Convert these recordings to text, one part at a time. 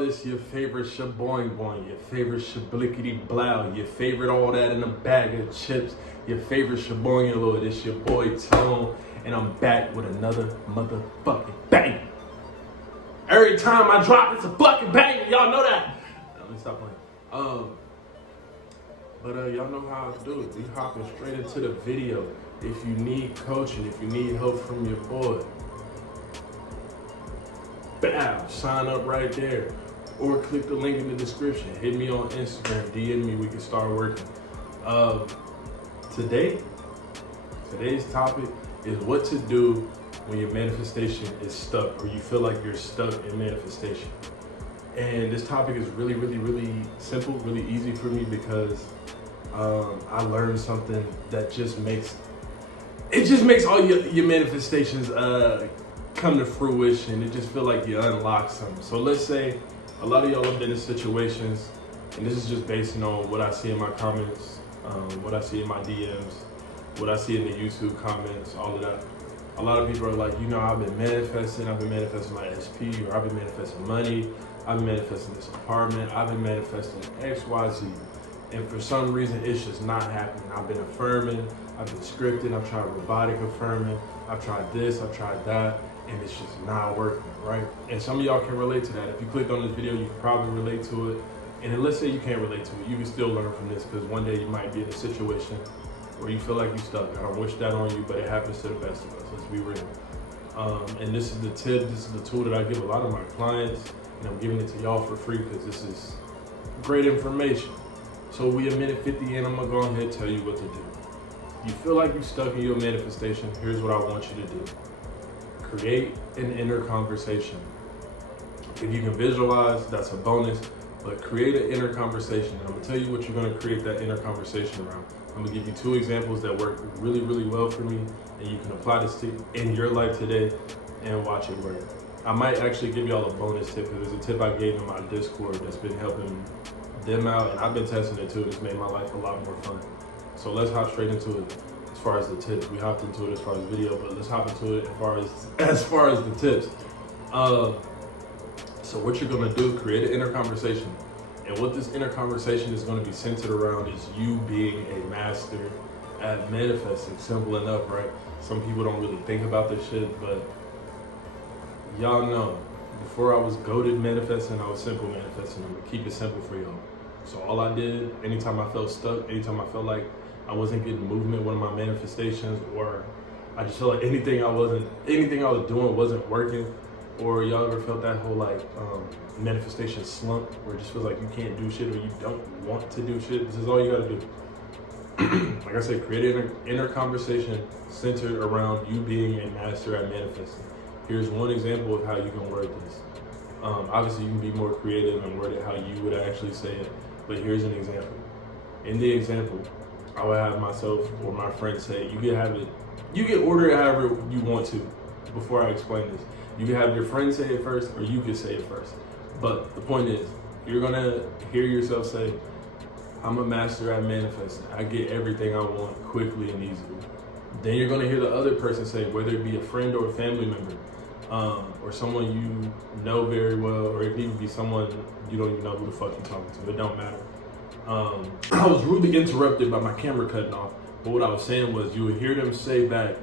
y'all, it's your favorite shaboing boing, your favorite shablickety blow, your favorite all that in a bag of chips, your favorite shaboing lord. It's your boy Tone, and I'm back with another motherfucking bang. Every time I drop, it's a fucking bang. Y'all know that. Let me stop playing. But y'all know how I do it. We hopping straight into the video. If you need coaching, if you need help from your boy, bow, sign up right there. Or click the link in the description. Hit me on Instagram, DM me, we can start working. Today's topic is what to do when your manifestation is stuck or you feel like you're stuck in manifestation. And this topic is really, really, really simple, really easy for me because I learned something that just makes all your manifestations come to fruition. It just feel like you unlock something. So let's say a lot of y'all have been in situations, and this is just based on what I see in my comments, what I see in my DMs, what I see in the YouTube comments, all of that. A lot of people are like, I've been manifesting my SP, or I've been manifesting money, I've been manifesting this apartment, I've been manifesting XYZ. And for some reason, it's just not happening. I've been affirming, I've been scripting, I've tried robotic affirming, I've tried this, I've tried that, and it's just not working, right? And some of y'all can relate to that. If you clicked on this video, you can probably relate to it. And then let's say you can't relate to it, you can still learn from this, because one day you might be in a situation where you feel like you're stuck. I don't wish that on you, but it happens to the best of us, let's be real. And this is the tip, this is the tool that I give a lot of my clients, and I'm giving it to y'all for free because this is great information. So we a minute 50 in, I'm gonna go ahead and tell you what to do. You feel like you're stuck in your manifestation, here's what I want you to do. Create an inner conversation. If you can visualize, that's a bonus, but create an inner conversation. And I'm gonna tell you what you're gonna create that inner conversation around. I'm gonna give you 2 examples that work really, really well for me, and you can apply this to in your life today and watch it work. I might actually give y'all a bonus tip, because there's a tip I gave in my Discord that's been helping them out, and I've been testing it too. It's made my life a lot more fun. So let's hop straight into it. As far as the tips, we hopped into it as far as video, but let's hop into it as far as the tips. So what you're gonna do, create an inner conversation, and what this inner conversation is gonna be centered around is you being a master at manifesting. Simple enough, right? Some people don't really think about this shit, but y'all know. Before I was goated manifesting, I was simple manifesting. I'm gonna keep it simple for y'all. So all I did, anytime I felt stuck, anytime I felt like I wasn't getting movement, one of my manifestations, or I just felt like anything I was doing wasn't working, or y'all ever felt that whole manifestation slump, where it just feels like you can't do shit or you don't want to do shit? This is all you gotta do. Like I said, create an inner conversation centered around you being a master at manifesting. Here's one example of how you can word this. Obviously, you can be more creative and word it how you would actually say it, but here's an example. In the example, I would have myself or my friend say it. You can order it however you want to. Before I explain this, you can have your friend say it first, or you can say it first. But the point is, you're gonna hear yourself say, I'm a master at manifesting. I get everything I want quickly and easily. Then you're gonna hear the other person say, whether it be a friend or a family member, or someone you know very well, or it can even be someone you don't even know who the fuck you're talking to. It don't matter. I was rudely interrupted by my camera cutting off, but what I was saying was, you would hear them say back,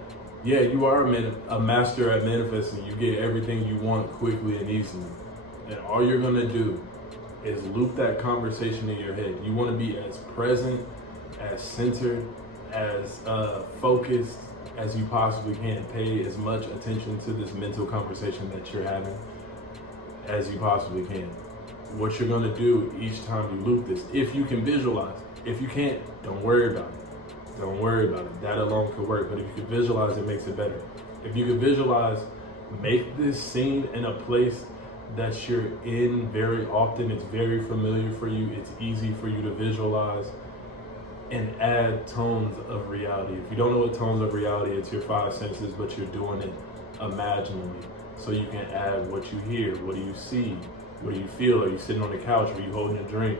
yeah, you are a master at manifesting. You get everything you want quickly and easily. And all you're gonna do is loop that conversation in your head. You wanna be as present, as centered, as focused as you possibly can. Pay as much attention to this mental conversation that you're having as you possibly can. What you're gonna do each time you loop this, if you can visualize. If you can't, don't worry about it. Don't worry about it. That alone could work, but if you can visualize, it makes it better. If you can visualize, make this scene in a place that you're in very often. It's very familiar for you. It's easy for you to visualize, and add tones of reality. If you don't know what tones of reality, it's your 5 senses, but you're doing it imaginally. So you can add what you hear, what do you see, what do you feel? Are you sitting on the couch? Are you holding a drink?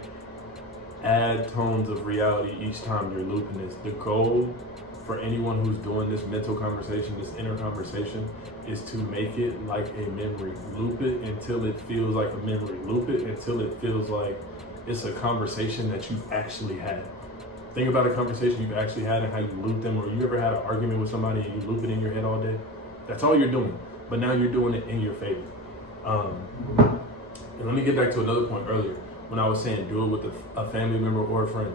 Add tones of reality each time you're looping this. The goal for anyone who's doing this mental conversation, this inner conversation, is to make it like a memory. Loop it until it feels like a memory. Loop it until it feels like it's a conversation that you've actually had. Think about a conversation you've actually had and how you loop them, or you ever had an argument with somebody and you loop it in your head all day? That's all you're doing, but now you're doing it in your favor. And let me get back to another point earlier when I was saying do it with a family member or a friend.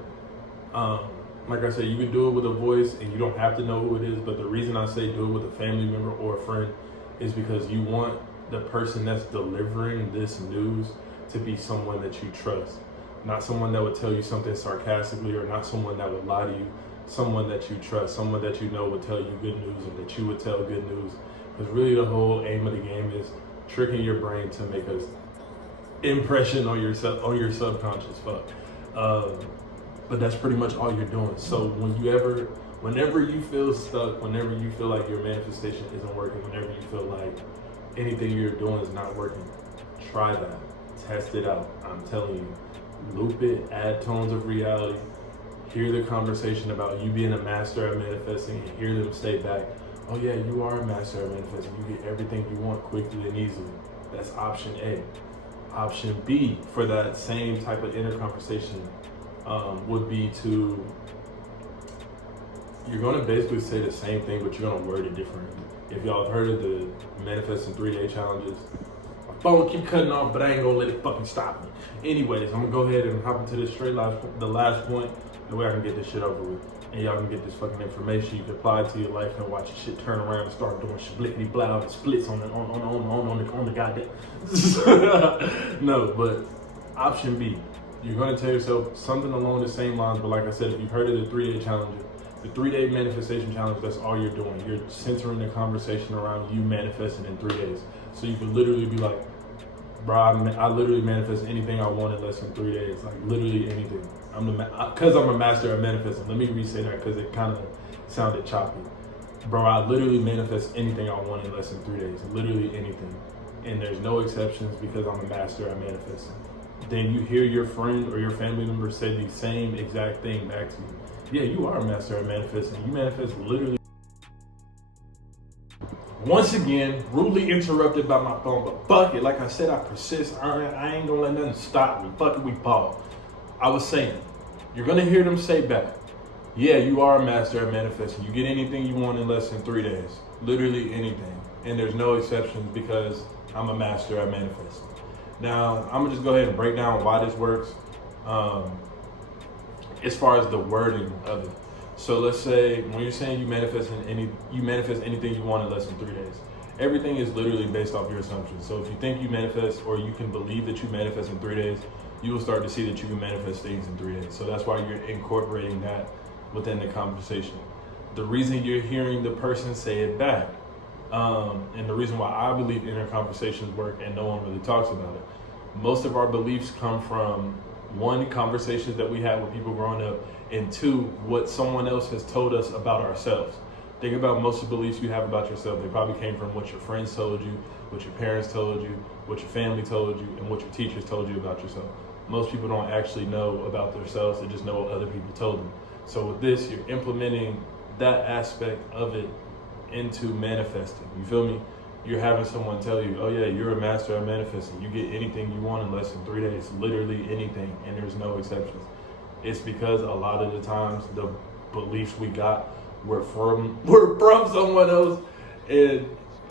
Like I said, you can do it with a voice and you don't have to know who it is, but the reason I say do it with a family member or a friend is because you want the person that's delivering this news to be someone that you trust. Not someone that would tell you something sarcastically, or not someone that would lie to you. Someone that you trust, someone that you know would tell you good news and that you would tell good news. Because really the whole aim of the game is tricking your brain to make an impression on your subconscious. But that's pretty much all you're doing. So whenever you feel stuck, whenever you feel like your manifestation isn't working, whenever you feel like anything you're doing is not working, try that. Test it out. I'm telling you. Loop it, add tones of reality, hear the conversation about you being a master at manifesting, and hear them say back, oh yeah, you are a master at manifesting. You get everything you want quickly and easily. That's option A. Option B for that same type of inner conversation would be you're going to basically say the same thing, but you're going to word it differently. If y'all have heard of the manifesting 3-day challenges, my phone keep cutting off, but I ain't gonna let it fucking stop me. Anyways, I'm gonna go ahead and hop into the last point, the way I can get this shit over with. And y'all can get this fucking information you can apply to your life and watch your shit turn around and start doing splickety blow and splits on the goddamn. No, but option B, you're gonna tell yourself something along the same lines, but like I said, if you've heard of the 3-day challenge, the 3-day manifestation challenge, that's all you're doing. You're centering the conversation around you manifesting in 3 days. So you can literally be like, bro, I literally manifest anything I want in less than 3 days. Like literally anything. Because I'm a master at manifesting. Let me re-say that because it kind of sounded choppy. Bro, I literally manifest anything I want in less than 3 days. Literally anything. And there's no exceptions because I'm a master at manifesting. Then you hear your friend or your family member say the same exact thing back to you. Yeah, you are a master at manifesting. You manifest literally. Once again, rudely interrupted by my phone, but fuck it. Like I said, I persist. I ain't gonna let nothing stop me. Fuck it, we pause. I was saying, you're gonna hear them say back, yeah, you are a master at manifesting. You get anything you want in less than 3 days. Literally anything. And there's no exceptions because I'm a master at manifesting. Now, I'm gonna just go ahead and break down why this works. As far as the wording of it. So let's say when you're saying you manifest anything you want in less than 3 days, everything is literally based off your assumptions. So if you think you manifest, or you can believe that you manifest in 3 days, you will start to see that you can manifest things in 3 days. So that's why you're incorporating that within the conversation. The reason you're hearing the person say it back, and the reason why I believe inner conversations work and no one really talks about it, most of our beliefs come from, one, conversations that we had with people growing up, and two, what someone else has told us about ourselves. Think about most of the beliefs you have about yourself. They probably came from what your friends told you, what your parents told you, what your family told you, and what your teachers told you about yourself. Most people don't actually know about themselves, they just know what other people told them. So with this, you're implementing that aspect of it into manifesting. You feel me? You're having someone tell you, oh yeah, you're a master at manifesting. You get anything you want in less than 3 days, literally anything, and there's no exceptions. It's because a lot of the times the beliefs we got were from someone else, and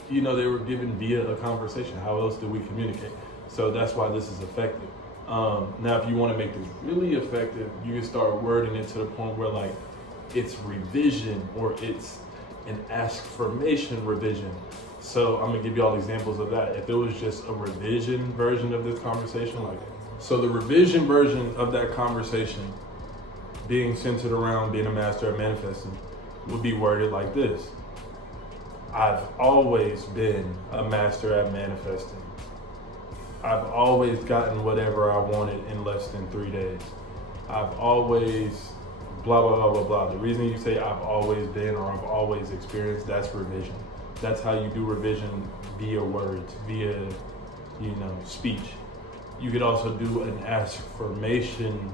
they were given via a conversation. How else do we communicate? So that's why this is effective. Now, if you want to make this really effective, you can start wording it to the point where like it's revision, or it's an askformation revision. So I'm gonna give you all examples of that. If it was just a revision version of this conversation, so the revision version of that conversation being centered around being a master at manifesting would be worded like this. I've always been a master at manifesting. I've always gotten whatever I wanted in less than 3 days. I've always blah, blah, blah, blah, blah. The reason you say I've always been or I've always experienced, that's revision. That's how you do revision via words, via, speech. You could also do an askformation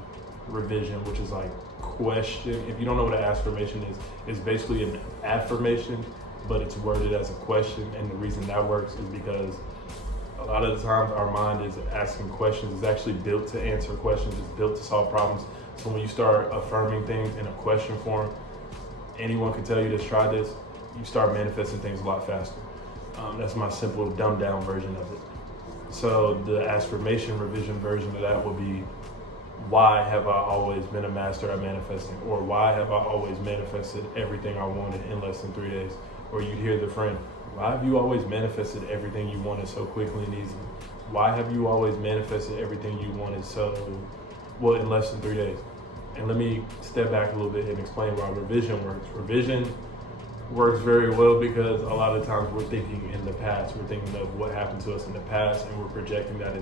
revision, which is like question. If you don't know what an askformation is, it's basically an affirmation, but it's worded as a question. And the reason that works is because a lot of the times our mind is asking questions. It's actually built to answer questions. It's built to solve problems. So when you start affirming things in a question form, anyone can tell you to try this, you start manifesting things a lot faster. That's my simple dumbed down version of it. So the askformation revision version of that would be, why have I always been a master at manifesting? Or why have I always manifested everything I wanted in less than 3 days? Or you'd hear the friend, why have you always manifested everything you wanted so quickly and easily? Why have you always manifested everything you wanted in less than 3 days? And let me step back a little bit and explain why revision works. Revision works very well because a lot of times we're thinking in the past. We're thinking of what happened to us in the past, and we're projecting that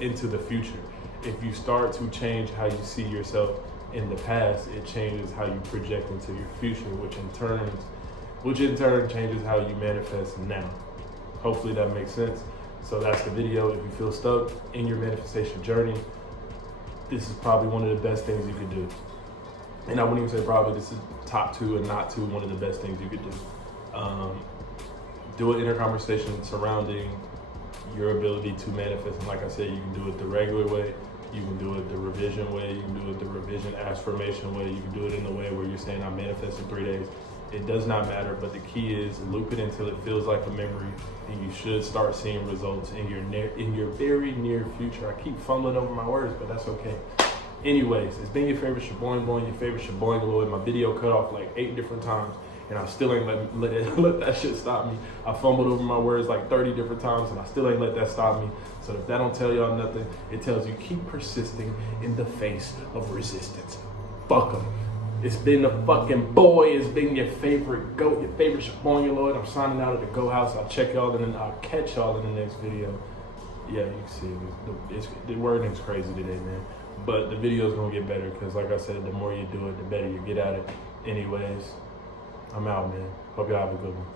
into the future. If you start to change how you see yourself in the past, it changes how you project into your future, which in turn changes how you manifest now. Hopefully that makes sense. So that's the video. If you feel stuck in your manifestation journey, this is probably one of the best things you could do. And I wouldn't even say probably, this is top 2 and not 2, one of the best things you could do. Do an inner conversation surrounding your ability to manifest. And like I said, you can do it the regular way, you can do it the revision way, you can do it the revision askformation way, you can do it in the way where you're saying I manifest in 3 days. It does not matter, but the key is loop it until it feels like a memory, and you should start seeing results in your very near future. I keep fumbling over my words, but that's okay. Anyways, it's been your favorite Shaboing Boy, your favorite Shaboing Lloyd. My video cut off like 8 different times, and I still ain't let that shit stop me. I fumbled over my words like 30 different times, and I still ain't let that stop me. So if that don't tell y'all nothing, it tells you keep persisting in the face of resistance. Fuck 'em. It's been the fucking boy. It's been your favorite goat, your favorite Shaboing Lloyd. I'm signing out at the Go House. I'll catch y'all in the next video. Yeah, you can see the wording's crazy today, man. But the video's gonna get better because, like I said, the more you do it, the better you get at it. Anyways, I'm out, man. Hope y'all have a good one.